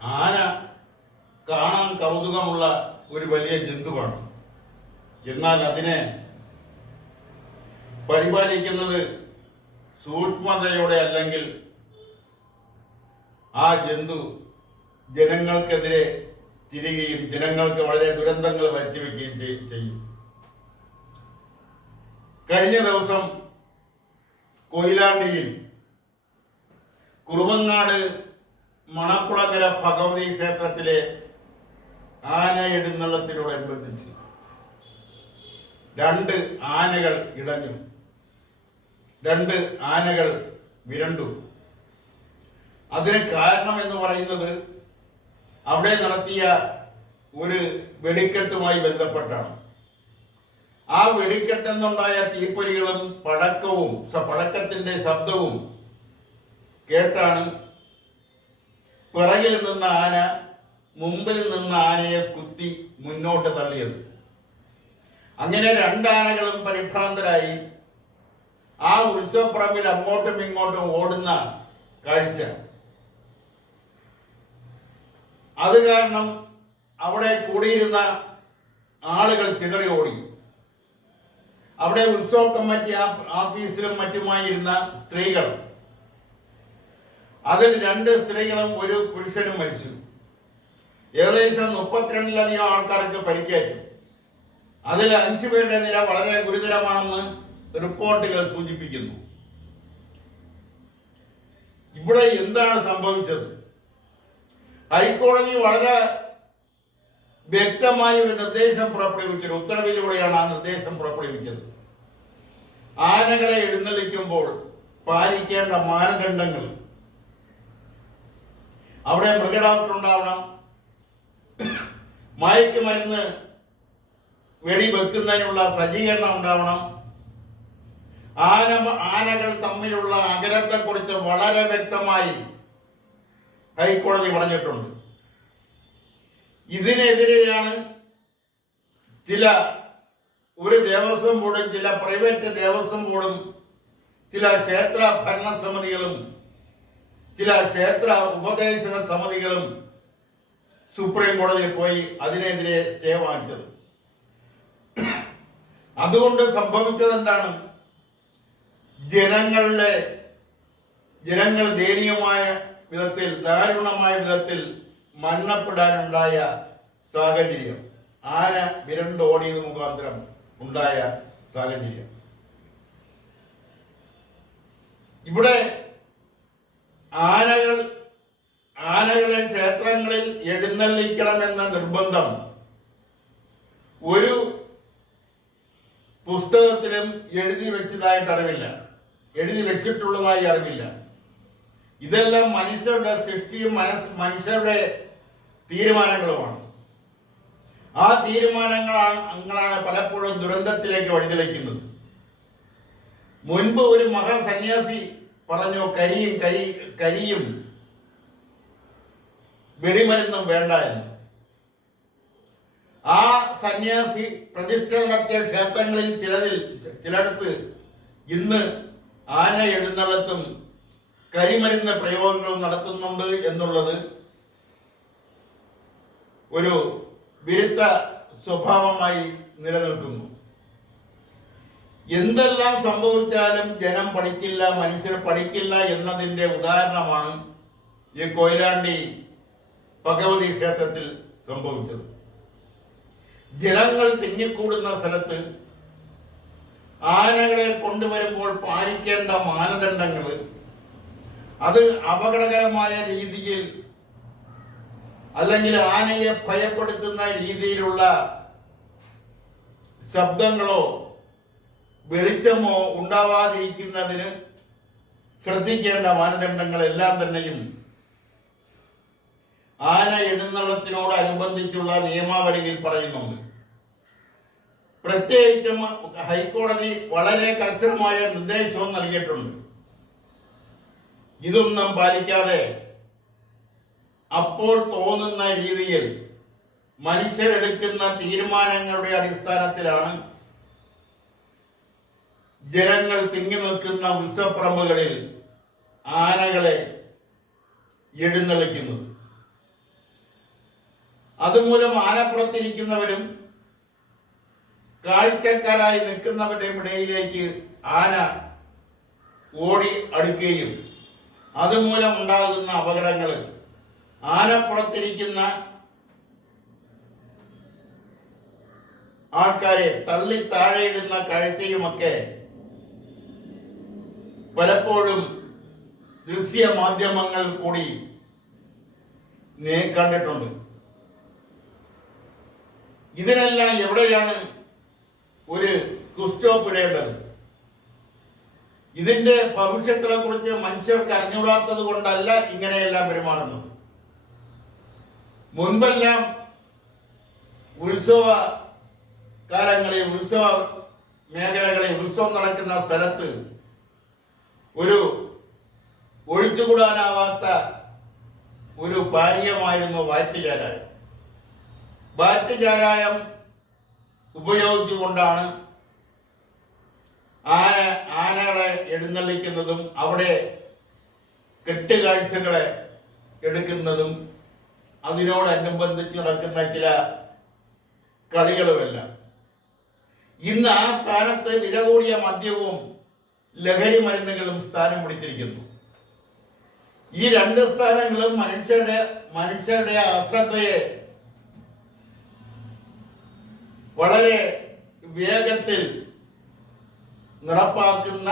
ആന കാണാൻ കൗതുകമുള്ള ഒരു വലിയ ജന്തുവാണ്. എന്നാൽ അതിനെ പരിപാലിക്കുന്നത് സൂക്ഷ്മതയോടെ അല്ലെങ്കിൽ ആ ജന്തു ജനങ്ങൾക്കെതിരെ തിരികെയും ജനങ്ങൾക്ക് വളരെ ദുരന്തങ്ങൾ വരുത്തിവെക്കുകയും ചെയ്യും. കഴിഞ്ഞ ദിവസം കൊയിലാണ്ടിയിൽ കുറുവങ്ങാട് മണക്കുളങ്ങര ഭഗവതി ക്ഷേത്രത്തിലെ ആന എഴുന്നള്ളത്തിനോടനുബന്ധിച്ച് 2 ആനകൾ ഇടഞ്ഞു, 2 ആനകൾ വിരണ്ടു. അതിന് കാരണം എന്ന് പറയുന്നത് അവിടെ നടത്തിയ ഒരു വെടിക്കെട്ടുമായി ബന്ധപ്പെട്ടാണ്. ആ വെടിക്കെട്ടെന്നുണ്ടായ തീപ്പൊരികളും പടക്കത്തിന്റെ ശബ്ദവും കേട്ടാണ് പിറകിൽ നിന്ന ആന മുമ്പിൽ നിന്ന ആനയെ കുത്തി മുന്നോട്ട് തള്ളിയത്. അങ്ങനെ 2 ആനകളും പരിഭ്രാന്തരായി ആ ഉത്സവപ്പറമ്പിൽ അങ്ങോട്ടും ഇങ്ങോട്ടും ഓടുന്ന കാഴ്ച. അത് കാരണം അവിടെ കൂടിയിരുന്ന ആളുകൾ ചിതറി ഓടി. അവിടെ ഉത്സവ കമ്മിറ്റി ഓഫീസിലും മറ്റുമായിരുന്ന സ്ത്രീകൾ, അതിൽ 2 സ്ത്രീകളും ഒരു പുരുഷനും മരിച്ചു. ഏകദേശം 32ലധികം ആൾക്കാർക്ക് പരിക്കേറ്റു. അതിൽ 5 പേരുടെ നില വളരെ ഗുരുതരമാണെന്ന് റിപ്പോർട്ടുകൾ സൂചിപ്പിക്കുന്നു. ഇവിടെ എന്താണ് സംഭവിച്ചത്? ഹൈക്കോടതി വളരെ വ്യക്തമായ ഒരു നിർദ്ദേശം പുറപ്പെടുവിച്ചത്, ഉത്തരവിലൂടെയാണ് ആ നിർദ്ദേശം പുറപ്പെടുവിച്ചത്. ആനകളെ എഴുന്നള്ളിക്കുമ്പോൾ പാലിക്കേണ്ട മാനദണ്ഡങ്ങൾ, അവിടെ മൃഗഡോക്ടർ ഉണ്ടാവണം, മയക്കുമരുന്ന് വെടിവെക്കുന്നതിനുള്ള സജ്ജീകരണം ഉണ്ടാവണം, ആനകൾ തമ്മിലുള്ള അകലത്തെക്കുറിച്ച് വളരെ വ്യക്തമായി ഹൈക്കോടതി പറഞ്ഞിട്ടുണ്ട്. ഇതിനെതിരെയാണ് ഒരു ദേവസ്വം ബോർഡും ചില പ്രൈവറ്റ് ദേവസ്വം ബോർഡും ചില ക്ഷേത്ര ഭരണസമിതികളും ചില ക്ഷേത്ര ഉപദേശക സമിതികളും സുപ്രീം കോടതിയിൽ പോയി അതിനെതിരെ സ്റ്റേ വാങ്ങിച്ചത്. അതുകൊണ്ട് സംഭവിച്ചത് എന്താണ്? ജനങ്ങൾ ദയനീയമായ വിധത്തിൽ, ദാരുണമായ വിധത്തിൽ മരണപ്പെടാനുണ്ടായ സാഹചര്യം, ആന വിരണ്ടോടിയത് മുഖാന്തരം ഉണ്ടായ സാഹചര്യം. ഇവിടെ ആനകളെ ക്ഷേത്രങ്ങളിൽ എഴുന്നള്ളിക്കണമെന്ന നിർബന്ധം ഒരു പുസ്തകത്തിലും എഴുതി വെച്ചിട്ടുള്ളതായി അറിവില്ല. ഇതെല്ലാം മനുഷ്യരുടെ സൃഷ്ടിയും മനുഷ്യരുടെ തീരുമാനങ്ങളുമാണ്. ആ തീരുമാനങ്ങളാണ് പലപ്പോഴും ദുരന്തത്തിലേക്ക് വഴിതെളിക്കുന്നത്. മുൻപ് ഒരു മഹാസന്യാസി പറഞ്ഞു, കരിയും വെടിമരുന്നും വേണ്ട എന്ന്. ആ സന്യാസി പ്രതിഷ്ഠ നടത്തിയ ക്ഷേത്രങ്ങളിൽ ചിലയിടത്ത് ഇന്ന് ആന എഴുന്നള്ളത്തും കരിമരുന്ന് പ്രയോഗങ്ങളും നടത്തുന്നുണ്ട് എന്നുള്ളത് ഒരു വിരുദ്ധ സ്വഭാവമായി നിലനിൽക്കുന്നു. എന്തെല്ലാം സംഭവിച്ചാലും ജനം പഠിക്കില്ല, മനുഷ്യർ പഠിക്കില്ല എന്നതിന്റെ ഉദാഹരണമാണ് ഈ കൊയിലാണ്ടി ഭഗവതി ക്ഷേത്രത്തിൽ സംഭവിച്ചത്. ജനങ്ങൾ തിങ്ങിക്കൂടുന്ന സ്ഥലത്ത് ആനകളെ കൊണ്ടുവരുമ്പോൾ പാലിക്കേണ്ട മാനദണ്ഡങ്ങൾ, അത് അപകടകരമായ രീതിയിൽ അല്ലെങ്കിൽ ആനയെ ഭയപ്പെടുത്തുന്ന രീതിയിലുള്ള ശബ്ദങ്ങളോ വെളിച്ചമോ ഉണ്ടാവാതിരിക്കുന്നതിന് ശ്രദ്ധിക്കേണ്ട മാനദണ്ഡങ്ങളെല്ലാം തന്നെയും ആന എഴുന്നള്ളത്തിനോടനുബന്ധിച്ചുള്ള നിയമാവലിയിൽ പറയുന്നുണ്ട്. പ്രത്യേകിച്ചും ഹൈക്കോടതി വളരെ കർശനമായ നിർദ്ദേശവും നൽകിയിട്ടുണ്ട്. ഇതൊന്നും പാലിക്കാതെ അപ്പോൾ തോന്നുന്ന രീതിയിൽ മനുഷ്യരെടുക്കുന്ന തീരുമാനങ്ങളുടെ അടിസ്ഥാനത്തിലാണ് ജനങ്ങൾ തിങ്ങി നിൽക്കുന്ന ഉത്സവപ്പറമ്പുകളിൽ ആനകളെ എഴുന്നള്ളിക്കുന്നത്. അതുമൂലം ആനപ്പുറത്തിരിക്കുന്നവരും കാഴ്ചക്കാരായി നിൽക്കുന്നവരുടെയും ഇടയിലേക്ക് ആന ഓടി അടുക്കുകയും അതുമൂലം ഉണ്ടാകുന്ന അപകടങ്ങൾ ആനപ്പുറത്തിരിക്കുന്ന ആൾക്കാരെ തള്ളി താഴെയിടുന്ന കാഴ്ചയുമൊക്കെ പലപ്പോഴും ദൃശ്യ മാധ്യമങ്ങൾ കൂടി കണ്ടിട്ടുണ്ട്. ഇതിനെല്ലാം എവിടെയാണ് ഒരു സ്റ്റോപ്പ് ഇടേണ്ടത്? ഇതിന്റെ ഭവിഷ്യത്തിനെ കുറിച്ച് മനുഷ്യർക്ക് അറിഞ്ഞുകൂടാത്തത് കൊണ്ടല്ല ഇങ്ങനെയെല്ലാം പെരുമാറുന്നത്. മുൻപെല്ലാം ഉത്സവ കാലങ്ങളിൽ, ഉത്സവ മേഖലകളിൽ, ഉത്സവം നടക്കുന്ന സ്ഥലത്ത് ഒരു ഒഴിച്ചുകൂടാനാവാത്ത ഒരു പാനീയമായിരുന്നു വാറ്റുചാരായം. വാറ്റുചാരായം ഉപയോഗിച്ചുകൊണ്ടാണ് ആനകളെ എഴുന്നള്ളിക്കുന്നതും അവിടെ കെട്ടുകാഴ്ചകളെ എടുക്കുന്നതും അതിനോടനുബന്ധിച്ച് നടക്കുന്ന ചില കളികളുമെല്ലാം. ഇന്ന് ആ സ്ഥാനത്ത് വില കൂടിയ മദ്യവും ലഹരി മരുന്നുകളും സ്ഥാനം പിടിച്ചിരിക്കുന്നു. ഈ രണ്ട് സ്ഥാനങ്ങളും മനുഷ്യരുടെ അശ്രദ്ധയെ വളരെ വേഗത്തിൽ നടപ്പാക്കുന്ന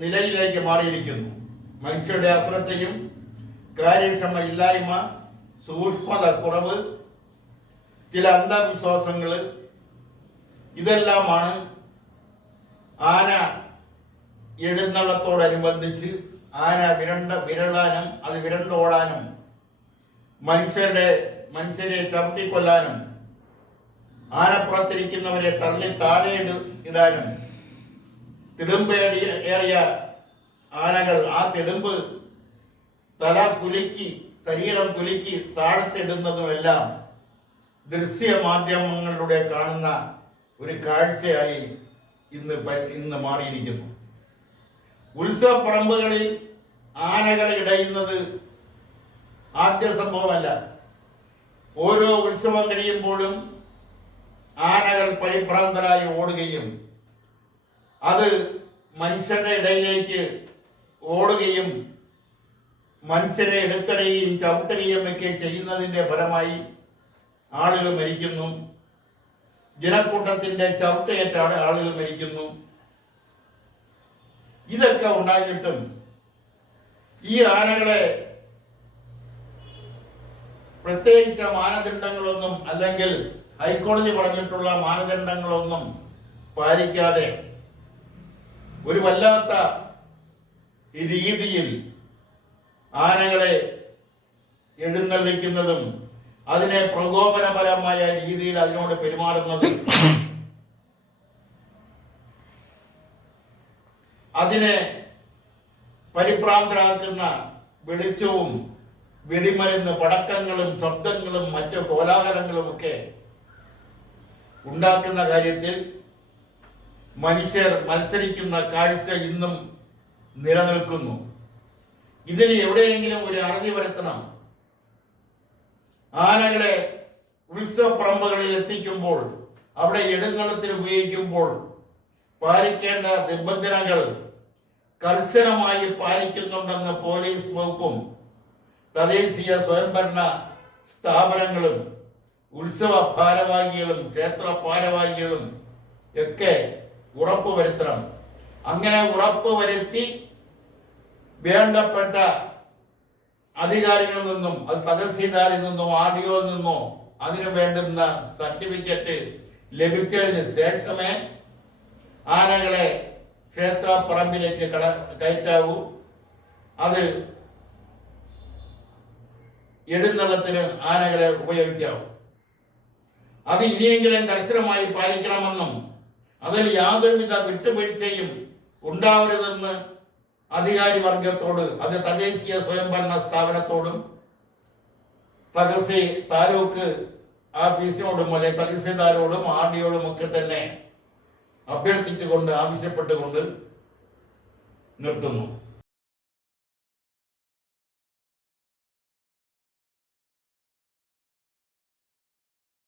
നിലയിലേക്ക് മാറിയിരിക്കുന്നു. മനുഷ്യരുടെ അശ്രദ്ധയും കാര്യക്ഷമ ഇല്ലായ്മ, സൂക്ഷ്മത കുറവ്, ചില അന്ധവിശ്വാസങ്ങൾ, ഇതെല്ലാമാണ് ആന എഴുന്നള്ളത്തോടനുബന്ധിച്ച് ആന വിരളാനും അത് വിരണ്ടോടാനും മനുഷ്യരെ ചവിട്ടിക്കൊല്ലാനും ആനപ്പുറത്തിരിക്കുന്നവരെ തള്ളി താഴെ ഇടാനും തിടുമ്പേറിയ ആനകൾ ആ തിടുമ്പ് തല കുലുക്കി ശരീരം കുലുക്കി താഴത്തിടുന്നതുമെല്ലാം ദൃശ്യ മാധ്യമങ്ങളിലൂടെ കാണുന്ന ഒരു കാഴ്ചയായി ഇന്ന് മാറിയിരിക്കുന്നു. ഉത്സവപ്പറമ്പുകളിൽ ആനകൾ ഇടയുന്നത് ആദ്യ സംഭവമല്ല. ഓരോ ഉത്സവം കഴിയുമ്പോഴും ആനകൾ പരിഭ്രാന്തരായി ഓടുകയും അത് മനുഷ്യരുടെ ഇടയിലേക്ക് ഓടുകയും മനുഷ്യരെ എടുത്തടിയുകയും ചവിട്ടുകയും ഒക്കെ ചെയ്യുന്നതിന്റെ ഫലമായി ആളുകൾ മരിക്കുന്നു. ജനക്കൂട്ടത്തിന്റെ ചവിട്ടയേറ്റാണ് ആളുകൾ മരിക്കുന്നു. ഇതൊക്കെ ഉണ്ടായിട്ടും ഈ ആനകളെ പ്രത്യേകിച്ച മാനദണ്ഡങ്ങളൊന്നും അല്ലെങ്കിൽ ഹൈക്കോടതി പറഞ്ഞിട്ടുള്ള മാനദണ്ഡങ്ങളൊന്നും പാലിക്കാതെ ഒരു വല്ലാത്ത രീതിയിൽ ആനകളെ എഴുന്നള്ളിക്കുന്നതും അതിനെ പ്രകോപനപരമായ രീതിയിൽ അതിനോട് പെരുമാറുന്നതും അതിനെ പരിഭ്രാന്തരാക്കുന്ന വെളിച്ചവും വെടിമരുന്ന് പടക്കങ്ങളും ശബ്ദങ്ങളും മറ്റു കോലാഹലങ്ങളും ഒക്കെ ഉണ്ടാക്കുന്ന കാര്യത്തിൽ മനുഷ്യർ മത്സരിക്കുന്ന കാഴ്ച ഇന്നും നിലനിൽക്കുന്നു. ഇതിന് എവിടെയെങ്കിലും ഒരു അറുതി വരുത്തണം. ആനകളെ ഉത്സവപ്പറമ്പുകളിൽ എത്തിക്കുമ്പോൾ, അവിടെ എഴുന്നള്ളത്തിന് ഉപയോഗിക്കുമ്പോൾ പാലിക്കേണ്ട നിബന്ധനകൾ കർശനമായി പാലിക്കുന്നുണ്ടെന്ന് പോലീസ് വകുപ്പും തദ്ദേശീയ സ്വയംഭരണ സ്ഥാപനങ്ങളും ഉത്സവ ഭാരവാഹികളും ക്ഷേത്ര ഭാരവാഹികളും ഒക്കെ ഉറപ്പുവരുത്തണം. അങ്ങനെ ഉറപ്പുവരുത്തി വേണ്ടപ്പെട്ട അധികാരികളിൽ നിന്നും, അത് തഹസീൽദാരിൽ നിന്നോ ആർഡിഒയിൽ നിന്നോ അതിനു വേണ്ടുന്ന സർട്ടിഫിക്കറ്റ് ലഭിച്ചതിന് ശേഷമേ ആനകളെ ക്ഷേത്ര പറമ്പിലേക്ക് കയറ്റാവൂ. അത് എഴുന്നള്ളത്തിന് ആനകളെ ഉപയോഗിക്കാവൂ. അത് ഇനിയെങ്കിലും കർശനമായി പാലിക്കണമെന്നും അതിൽ യാതൊരുവിധ വിട്ടുവീഴ്ചയും ഉണ്ടാവരുതെന്ന് അധികാരി വർഗത്തോട്, അത് തദ്ദേശീയ സ്വയംഭരണ സ്ഥാപനത്തോടും താലൂക്ക് ഓഫീസിനോടും അല്ലെങ്കിൽ തഹസീൽദാരോടും ആർഡിയോടും ഒക്കെ തന്നെ അഭ്യർത്ഥിച്ചുകൊണ്ട് ആവശ്യപ്പെട്ടുകൊണ്ട് നിർത്തുന്നു.